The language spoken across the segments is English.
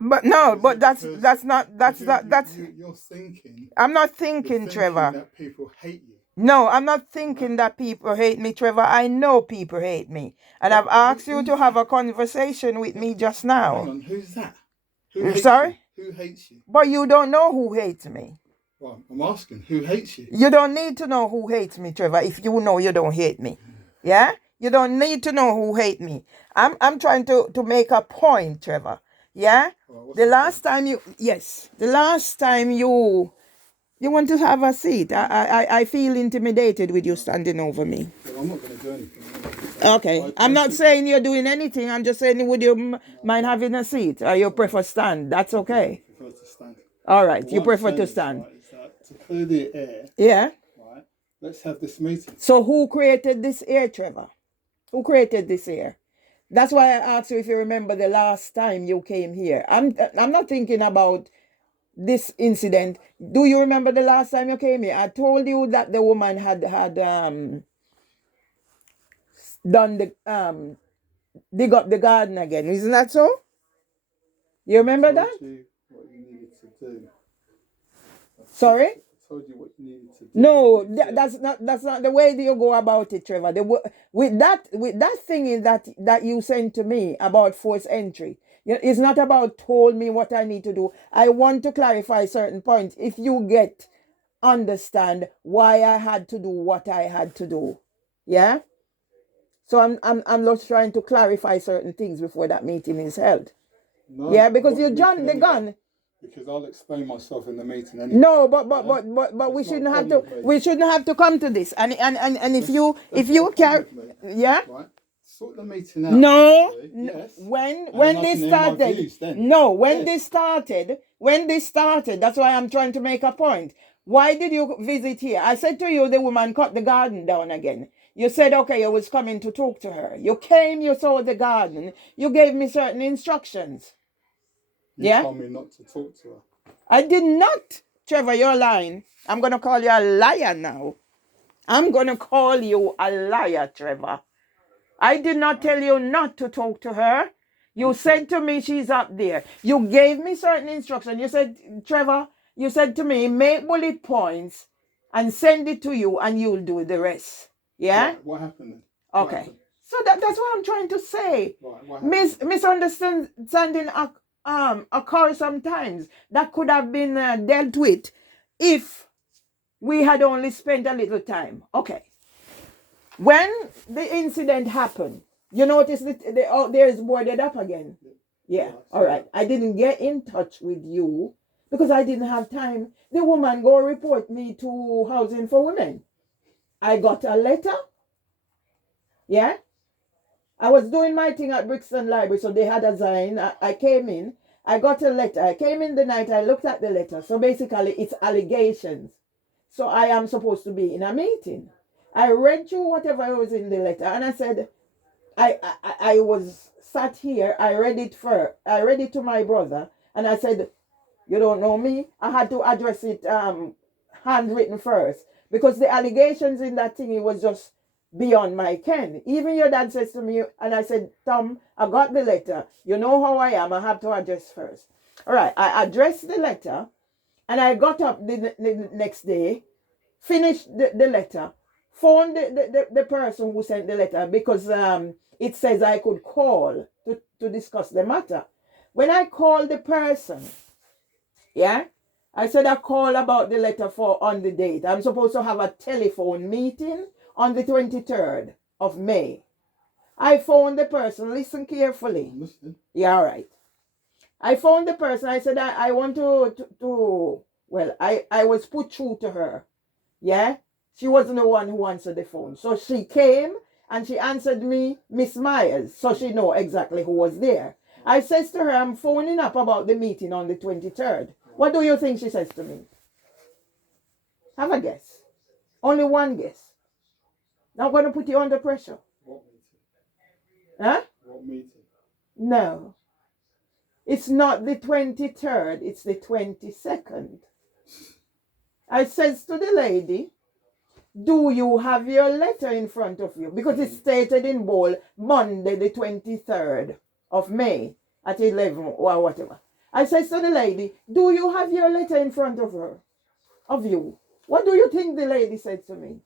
But no, Is but it because that's not that's because not that's you're thinking I'm not you're thinking, thinking Trevor. that people hate you, No, I'm not right? thinking that people hate me, Trevor. I know people hate me. And I've Right. asked you to Who's have that? a conversation with Yeah. me just Hang now. on. Who's that? Who You hates you? sorry? Who hates you? But you don't know who hates me. Well, I'm asking. Who hates you? You don't need to know who hates me, Trevor, if you know you don't hate me. Yeah? You don't need to know who hate me. I'm trying to make a point, Trevor. Yeah? Well, what's The the point? last time the last time you want to have a seat. I feel intimidated with you standing over me. Well, I'm not going to do anything. Okay. I'm not saying you're doing anything. I'm just saying, would you mind having a seat? Or you prefer stand? That's okay. I prefer to stand. All right. But You what I'm prefer saying to is, stand. right, is that to clear the air, Yeah. right, let's have this meeting. So who created this air, Trevor? Who created this air? That's why I asked you if you remember the last time you came here. I'm not thinking about this incident. Do you remember the last time you came here? I told you that the woman had done the dig up the garden again. Isn't that so? You remember I told that? you what you needed to do. Sorry? I told you what you needed to do. No, that's not the way that you go about it, Trevor. With that thing that you sent to me about forced entry. It's not about told me what I need to do. I want to clarify certain points. If you understand why I had to do what I had to do. Yeah? So I'm just trying to clarify certain things before that meeting is held. No, Yeah, I because want you the jumped meeting the anyway. gun. Because I'll explain myself in the meeting anyway. No, but we That's not a shouldn't have problem to with me. we shouldn't have to come to this. And if you That's not a problem care, with me. yeah. Right? Sort the meeting out. No, Yes. when And then I this can hear my started, views then. no, when Yes. this started, that's why I'm trying to make a point. Why did you visit here? I said to you, the woman cut the garden down again. You said, okay, you was coming to talk to her. You came, you saw the garden. You gave me certain instructions. You Yeah? told me not to talk to her. I did not. Trevor, you're lying. I'm going to call you a liar now. I'm going to call you a liar, Trevor. I did not tell you not to talk to her. You said to me she's up there. You gave me certain instructions. You said, Trevor, you said to me, make bullet points and send it to you and you'll do the rest. Yeah? What happened then? Okay. Happened? So that's what I'm trying to say. What happened? Misunderstanding occur sometimes. That could have been dealt with if we had only spent a little time. Okay. When the incident happened, you notice that there's boarded up again. Yeah. All right. I didn't get in touch with you because I didn't have time. The woman go report me to Housing for Women. I got a letter. Yeah. I was doing my thing at Brixton Library, so they had a sign. I came in. I got a letter. I came in the night. I looked at the letter. So basically, it's allegations. So I am supposed to be in a meeting. I read through whatever was in the letter, and I said, I was sat here. I read it first. I read it to my brother, and I said, you don't know me. I had to address it handwritten first because the allegations in that thing, it was just beyond my ken. Even your dad says to me, and I said, Tom, I got the letter. You know how I am. I have to address first. All right. I addressed the letter, and I got up the next day, finished the letter, phoned the person who sent the letter because it says I could call to discuss the matter. When I called the person, yeah, I said I call about the letter for on the date. I'm supposed to have a telephone meeting on the 23rd of May. I phoned the person. Listen carefully. Listen. Yeah, all right. I phoned the person. I said I want to well, I was put through to her. Yeah? She wasn't the one who answered the phone. So she came and she answered me, Miss Myers. So she know exactly who was there. I says to her, I'm phoning up about the meeting on the 23rd. What do you think she says to me? Have a guess. Only one guess. Not going to put you under pressure. What meeting? Huh? What meeting? No. It's not the 23rd. It's the 22nd. I says to the lady, do you have your letter in front of you? Because it's stated in bold, Monday the 23rd of May at 11 or whatever. I says to the lady, do you have your letter in front of her? Of you? What do you think the lady said to me?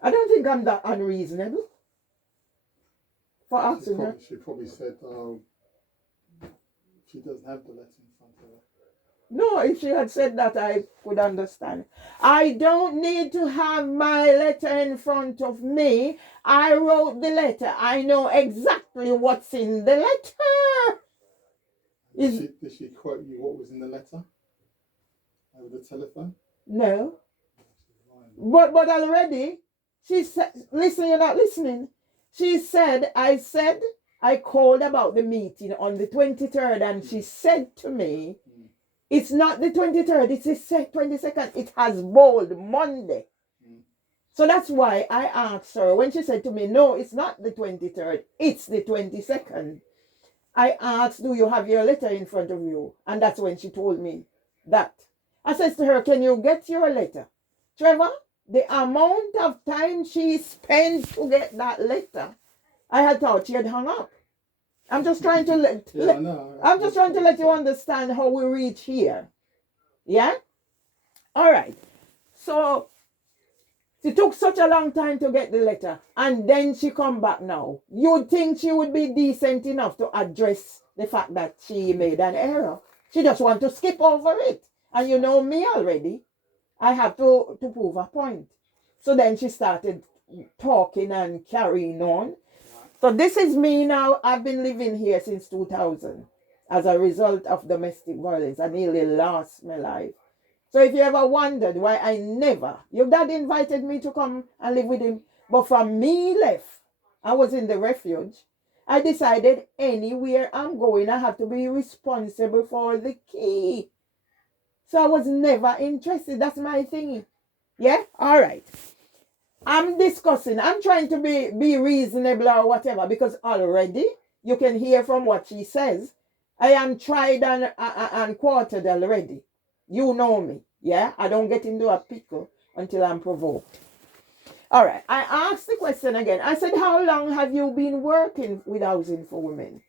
I don't think I'm that unreasonable for asking her. She probably said she doesn't have the letter in front of her. No, if she had said that, I could understand. I don't need to have my letter in front of me. I wrote the letter. I know exactly what's in the letter. Did she quote you what was in the letter over the telephone? No. But already, she said, listen, you're not listening. She said, I called about the meeting on the 23rd, and she said to me, it's not the 23rd, it's the 22nd. It has bold Monday. So that's why I asked her when she said to me, no, it's not the 23rd, it's the 22nd. I asked, do you have your letter in front of you? And that's when she told me that. I says to her, can you get your letter? Trevor, the amount of time she spent to get that letter, I had thought she had hung up. I'm just trying to let you understand how we reach here. Yeah? All right. So she took such a long time to get the letter, and then she come back now. You'd think she would be decent enough to address the fact that she made an error. She just want to skip over it. And you know me already. I have to prove a point. So then she started talking and carrying on. So this is me now. I've been living here since 2000 as a result of domestic violence. I nearly lost my life. So if you ever wondered why your dad invited me to come and live with him. But from me left, I was in the refuge. I decided anywhere I'm going, I have to be responsible for the key. So I was never interested. That's my thing. Yeah? All right. I'm trying to be reasonable or whatever, because already you can hear from what she says. I am tried and quartered already. You know me. Yeah? I don't get into a pickle until I'm provoked. All right. I asked the question again. I said, how long have you been working with Housing for Women?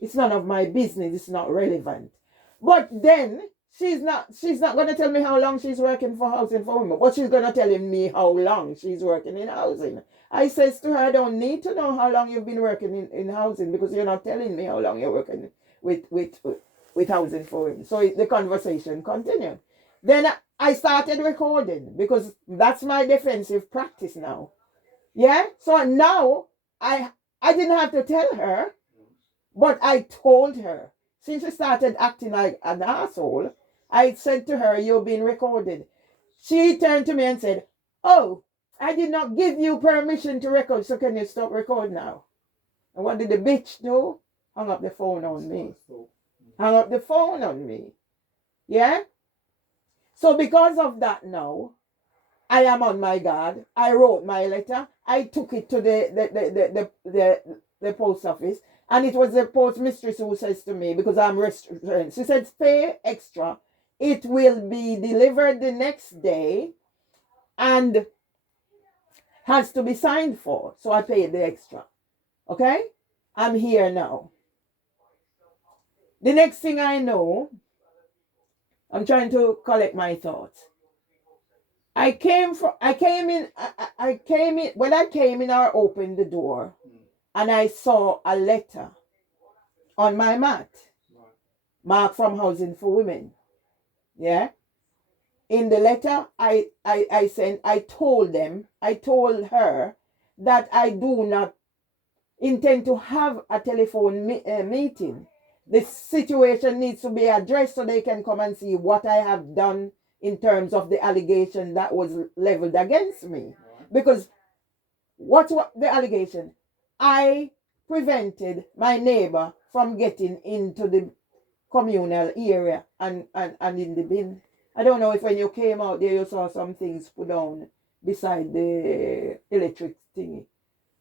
It's none of my business. It's not relevant. But then she's not going to tell me how long she's working for Housing for Women, but she's going to tell me how long she's working in housing. I says to her, I don't need to know how long you've been working in housing, because you're not telling me how long you're working with Housing for Women. So the conversation continued. Then I started recording, because that's my defensive practice now. Yeah? So now I didn't have to tell her, but I told her. Since she started acting like an asshole, I said to her, you're being recorded. She turned to me and said, oh, I did not give you permission to record, so can you stop recording now? And what did the bitch do? Hung up the phone on me. Hung up the phone on me. Yeah? So because of that now, I am on my guard. I wrote my letter. I took it to the post office. And it was the post mistress who says to me, because I'm restaurant, she said, pay extra. It will be delivered the next day and has to be signed for. So I paid the extra. Okay? I'm here now. The next thing I know, I'm trying to collect my thoughts. When I came in or opened the door, and I saw a letter on my mat, marked from Housing for Women. Yeah. In the letter I sent, I told her that I do not intend to have a telephone meeting. The situation needs to be addressed so they can come and see what I have done in terms of the allegation that was leveled against me. Because what's the allegation? I prevented my neighbor from getting into the communal area and in the bin. I don't know if when you came out there you saw some things put down beside the electric thingy.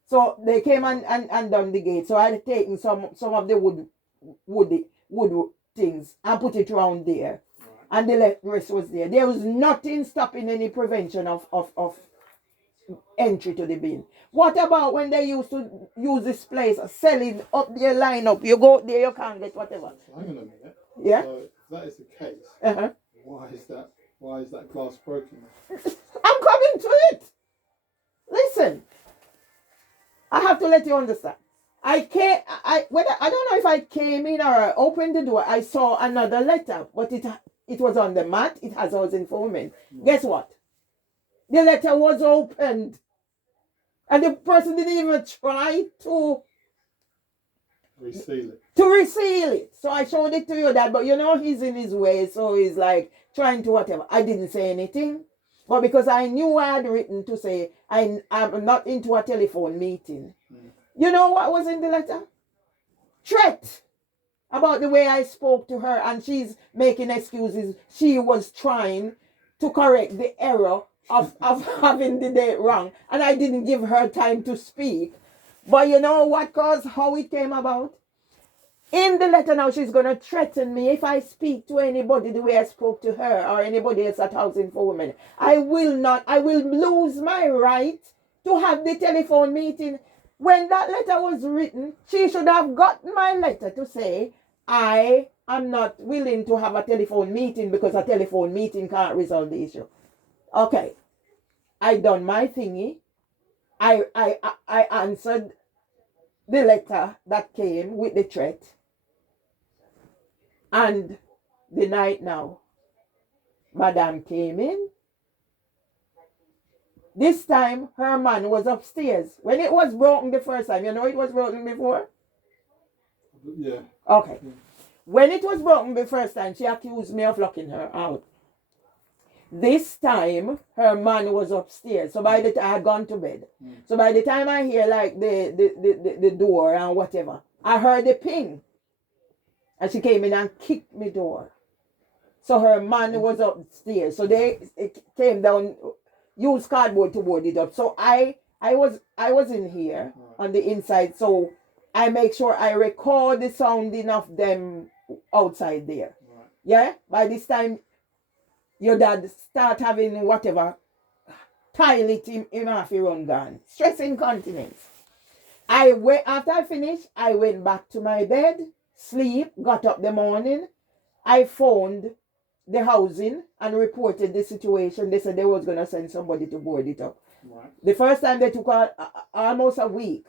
So they came and done the gate. So I had taken some of the wood things and put it around there. And the rest was there. There was nothing stopping any prevention of entry to the bin. What about when they used to use this place, selling up their lineup? You go there, you can't get whatever. So hang on a minute. Yeah? So if that is the case, Uh-huh. why is that glass broken? I'm coming to it. Listen, I have to let you understand. I don't know if I came in or I opened the door. I saw another letter, but it was on the mat. It has housing informant. Guess what? The letter was opened, and the person didn't even try to Reseal it. reseal it. So I showed it to you that, but you know he's in his way, so he's like trying to whatever. I didn't say anything, but because I knew I had written to say I'm not into a telephone meeting. You know what was in the letter? Threat about the way I spoke to her, and she's making excuses. She was trying to correct the error of having the date wrong, and I didn't give her time to speak. But you know what caused how it came about? In the letter now, she's going to threaten me if I speak to anybody the way I spoke to her or anybody else at Housing for Women. I will lose my right to have the telephone meeting. When that letter was written, she should have gotten my letter to say, I am not willing to have a telephone meeting because a telephone meeting can't resolve the issue. Okay, I done my thingy. I answered the letter that came with the threat. And the night now, Madame came in. This time, her man was upstairs. When it was broken the first time, you know it was broken before? Yeah. Okay. When it was broken the first time, she accused me of locking her out. This time, her man was upstairs. So by the time I had gone to bed. So by the time I hear like the door and whatever, I heard the ping. And she came in and kicked me door. So her man was upstairs. So they came down, used cardboard to board it up. So I was in here on the inside. So I make sure I record the sounding of them outside there. Right. Yeah? By this time, your dad start having whatever toilet him off your run gone. Stress incontinence. After I finished, I went back to my bed, sleep, got up the morning. I phoned the housing and reported the situation. They said they was going to send somebody to board it up. Right. The first time they took almost a week.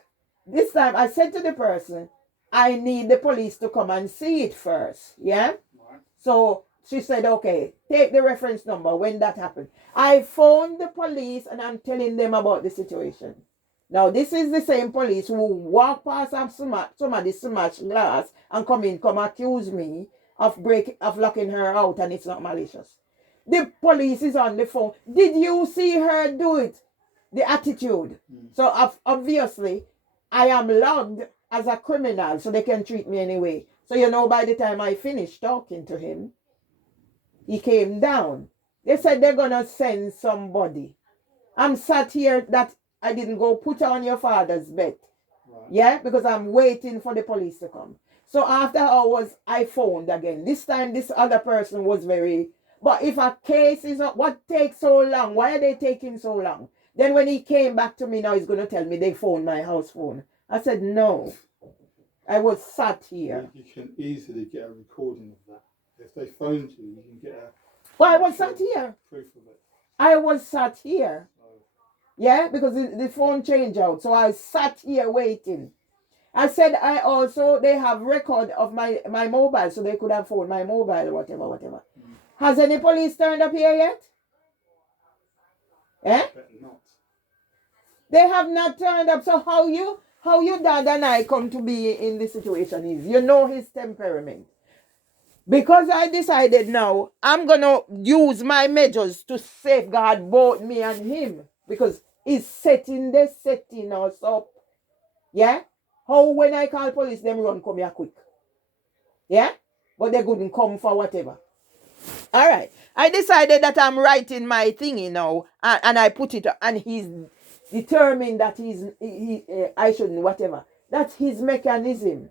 This time I said to the person, I need the police to come and see it first. Yeah? Right. So she said, okay, take the reference number when that happened. I phoned the police and I'm telling them about the situation. Now, this is the same police who walk past somebody smash glass and come accuse me of locking her out, and it's not malicious. The police is on the phone. Did you see her do it? The attitude. So obviously, I am logged as a criminal, so they can treat me anyway. So you know, by the time I finished talking to him, he came down. They said they're gonna send somebody. I'm sat here that I didn't go put on your father's bed. Right. Yeah, because I'm waiting for the police to come. So after hours, I phoned again. This time, this other person was very... But if a case is not... What takes so long? Why are they taking so long? Then when he came back to me, now he's going to tell me they phoned my house phone. I said, no. I was sat here. You can easily get a recording of that. If they phoned you, you can get a... Well, I was sat here. Proof of it. I was sat here. Yeah, because the phone changed out. So I sat here waiting. I said they have record of my mobile, so they could have phoned my mobile, whatever. Has any police turned up here yet? Eh? Not. They have not turned up. So how your dad and I come to be in this situation is, you know his temperament. Because I decided now, I'm going to use my measures to safeguard both me and him. Because he's setting us up. Yeah? How when I call police, them run come here quick. Yeah? But they couldn't come for whatever. All right. I decided that I'm writing my thingy now. And I put it, and he's determined that I shouldn't, whatever. That's his mechanism.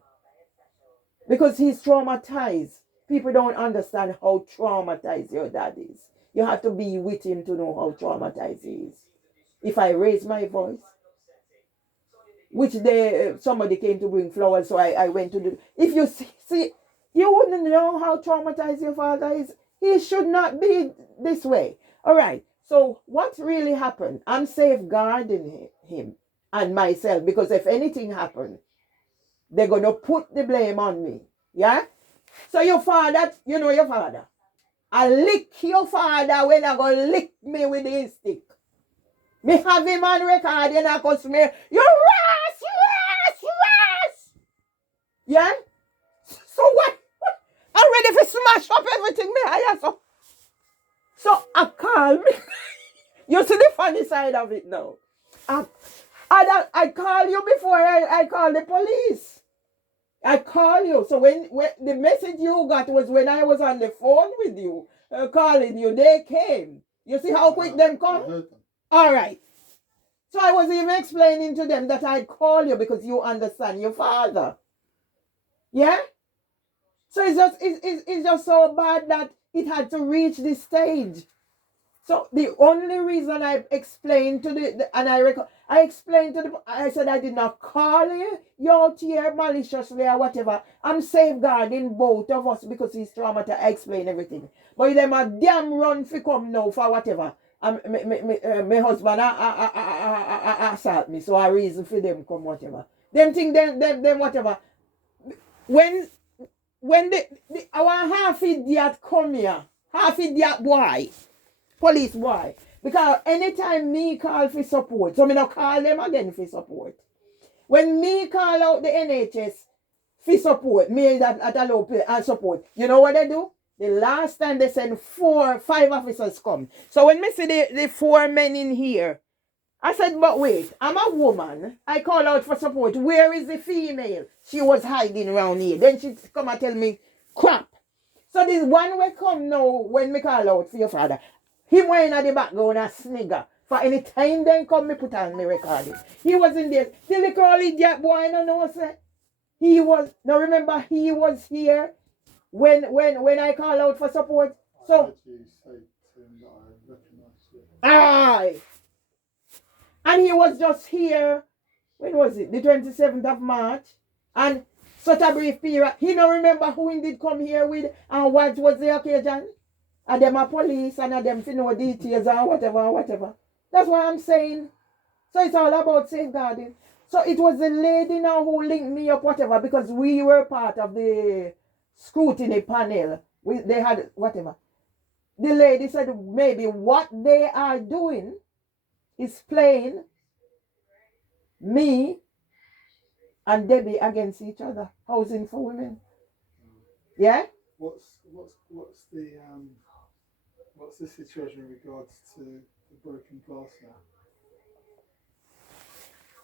Because he's traumatized. People don't understand how traumatized your dad is. You have to be with him to know how traumatized he is. if I raise my voice? Which day somebody came to bring flowers, so I went to do. If you see, you wouldn't know how traumatized your father is. He should not be this way. All right. So what really happened? I'm safeguarding him and myself, because if anything happened, they're gonna put the blame on me. Yeah. So your father, you know your father. I lick your father when I go lick me with the stick. Me have him on record, you know, cause me, you ras. Yeah? So what? I'm ready to smash up everything me hire, so I call me. You see the funny side of it now. I call you before I call the police. I call you. So when the message you got was when I was on the phone with you, calling you, they came. You see how quick them come? All right. So I was even explaining to them that I'd call you because you understand your father. Yeah? So it's just so bad that it had to reach this stage. So the only reason I explained to I explained to the, I said I did not call you out here maliciously or whatever. I'm safeguarding both of us because he's traumatized. I explain everything. But them a damn run for come now for whatever. My husband assault me, so a reason for them come whatever. Them think them whatever. When our half idiot come here, half idiot boy, police boy, because anytime me call for support, so me not call them again for support. When me call out the NHS for support, me that at a low and support, you know what they do? The last time they send 5 officers come. So when me see the 4 men in here, I said, but wait, I'm a woman. I call out for support. Where is the female? She was hiding around here. Then she come and tell me, crap. So this one will come now when me call out for your father. Him went in the background a snigger. For any time then come, me put on me recording. He was in there. The little idiot boy, I don't know, sir. He was, now remember, he was here when I call out for support. So, I heard you say to him that I recognise you. aye. And he was just here, when was it? The 27th of March. And such a brief period. He don't remember who he did come here with and what was the occasion. And them are police and them to know details and whatever. That's what I'm saying. So it's all about safeguarding. So it was the lady now who linked me up whatever because we were part of the scrutiny panel. They had whatever. The lady said maybe what they are doing is playing me and Debbie against each other. Housing for women. Yeah? What's the situation in regards to the broken glass now?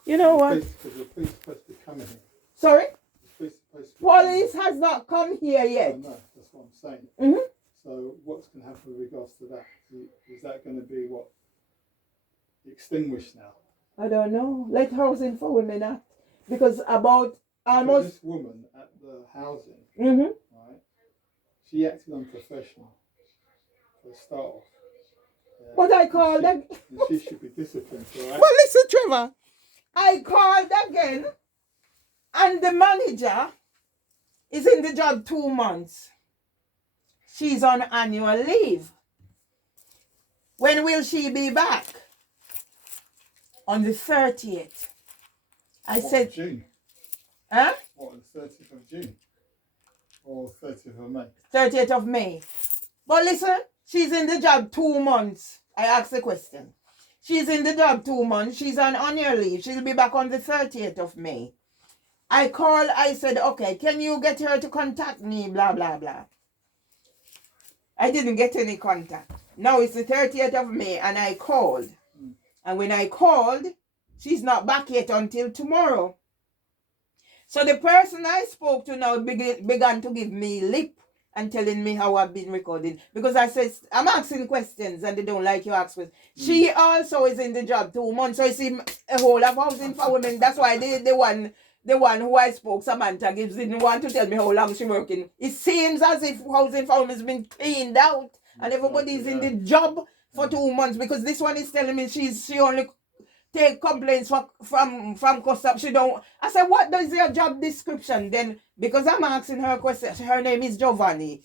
You know what? Because the police supposed to be coming here. Sorry? Police has not come here yet. No, that's what I'm saying. Mm-hmm. So what's going to happen with regards to that? Is that going to be what? Extinguished now? I don't know. Let Housing for Women act. Because about almost... This woman at the housing, mm-hmm. right, she acted unprofessional for a start off. But I called them. She should be disciplined, right? Well, listen, Trevor. I called again, and the manager is in the job 2 months. She's on annual leave. When will she be back? On the 30th. I said... June? Huh? What, the 30th of June? Or 30th of May? 30th of May. But listen, she's in the job 2 months. I asked the question. She's in the job 2 months. She's on annual leave. She'll be back on the 30th of May. I called. I said, okay, can you get her to contact me? Blah, blah, blah. I didn't get any contact. Now it's the 30th of May and I called. And when I called, she's not back yet until tomorrow. So the person I spoke to now began to give me lip and telling me how I've been recording. Because I said, I'm asking questions and they don't like you ask questions. She also is in the job 2 months. So you see a whole of Housing for Women. That's why the one who I spoke, Samantha Gibbs, didn't want to tell me how long she's working. It seems as if Housing for Women has been cleaned out and everybody's in the job for 2 months, because this one is telling me she only take complaints from customers. She don't. I said, what does your job description? Then, because I'm asking her question, her name is Giovanni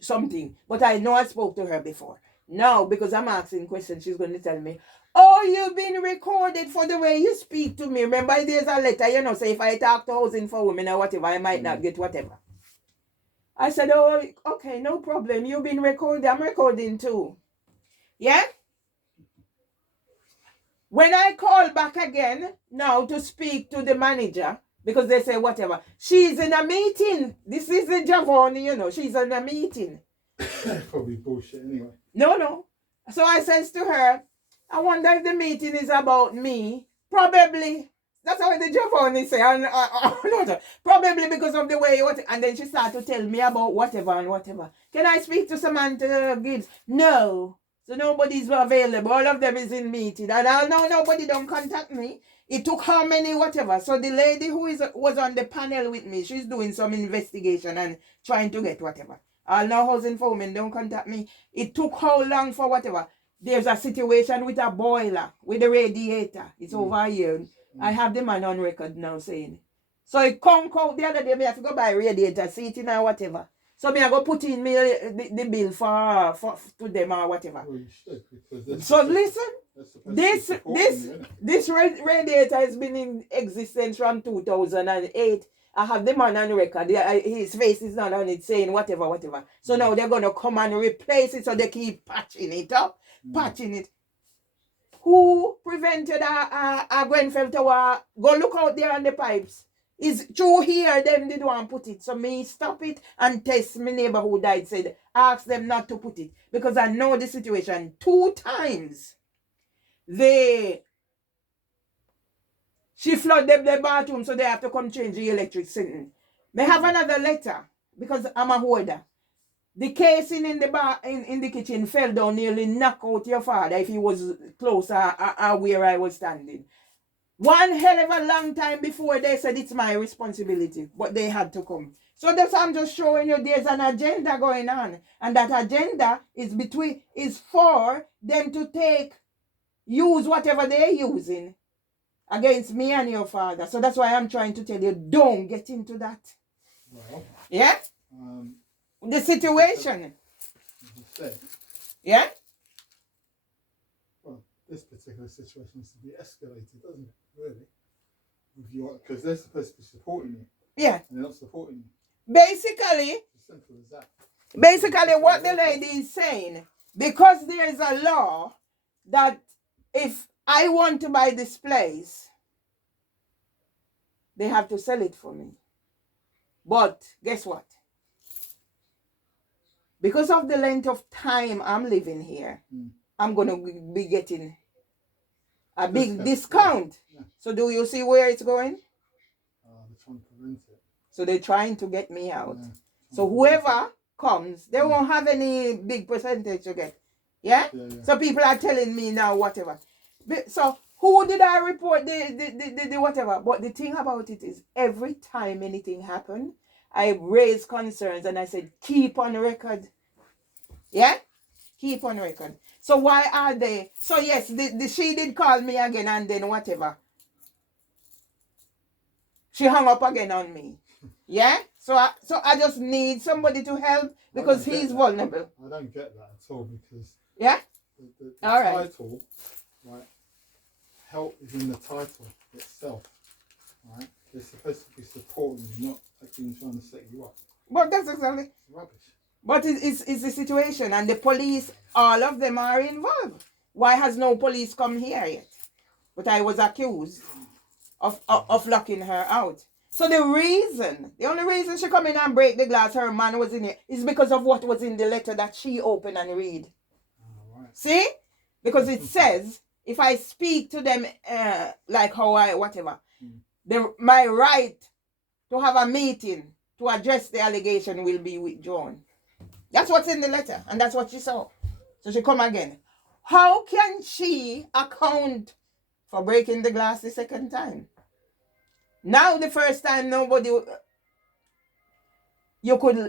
something, but I know I spoke to her before. Now, because I'm asking questions, she's going to tell me, oh, you've been recorded for the way you speak to me. Remember, there's a letter, say if I talk to Housing for Women or whatever, I might not get whatever. I said, oh, okay, no problem. You've been recorded. I'm recording too. Yeah? When I call back again now to speak to the manager, because they say whatever, she's in a meeting. This isn't Giovanni, she's in a meeting. Probably bullshit anyway. No. So I says to her, I wonder if the meeting is about me. Probably. That's how the Giovanni say. Probably because of the way and then she started to tell me about whatever and whatever. Can I speak to Samantha Gibbs? No. So nobody's available. All of them is in meeting. And I know nobody don't contact me. It took how many whatever. So the lady who was on the panel with me, she's doing some investigation and trying to get whatever. I'll know Housing for Women don't contact me. It took how long for whatever. There's a situation with a boiler, with the radiator. It's over here. I have the man on record now saying. So it come out the other day, I have to go buy radiator seating or whatever. So me I go put in me the bill for to them or whatever. Well, you should, because so listen, this radiator has been in existence from 2008. I have the man on record. His face is not on it saying whatever. So now they're gonna come and replace it. So they keep patching it up, patching it. Who prevented a Grenfell Tower? Go look out there on the pipes. Is through here, them did want to put it. So me stop it and test my neighbor who died, said, ask them not to put it. Because I know the situation. 2 times, she flooded the bathroom, so they have to come change the electric system. May have another letter, because I'm a holder. The casing in the in the kitchen fell down, nearly knock out your father if he was closer where I was standing. One hell of a long time before they said it's my responsibility, but they had to come. So that's I'm just showing you there's an agenda going on, and that agenda is for them to use whatever they're using against me and your father. So that's why I'm trying to tell you, don't get into that. Well, yeah. The situation. Yeah. Well, this particular situation needs to be escalated, doesn't it? Really, because they're supposed to be supporting you. Yeah. And they're not supporting you. Basically. As simple as that. Basically, what the lady is saying, because there is a law that if I want to buy this place, they have to sell it for me. But guess what? Because of the length of time I'm living here, I'm going to be getting a big discount. Yeah. So do you see where it's going? They're trying to prevent it. So they're trying to get me out. Yeah. So whoever comes, they won't have any big percentage to get. Yeah? So people are telling me now whatever. So who did I report the whatever? But the thing about it is every time anything happened, I raised concerns and I said, keep on record. Yeah? Keep on record. So why are they? So yes, she did call me again and then whatever. She hung up again on me. Yeah? So I just need somebody to help because he's vulnerable. I don't get that at all because yeah? The all title, right? Help is in the title itself. Right? They're supposed to be supporting you, not actually trying to set you up. But that's exactly it's rubbish. But it's the situation, and the police, all of them are involved. Why has no police come here yet? But I was accused of locking her out. So the only reason she come in and break the glass, her man was in here, is because of what was in the letter that she opened and read. Right. See? Because it says, if I speak to them like how whatever, my right to have a meeting to address the allegation will be withdrawn. That's what's in the letter, and that's what she saw. So she come again. How can she account for breaking the glass the second time? Now the first time nobody, you could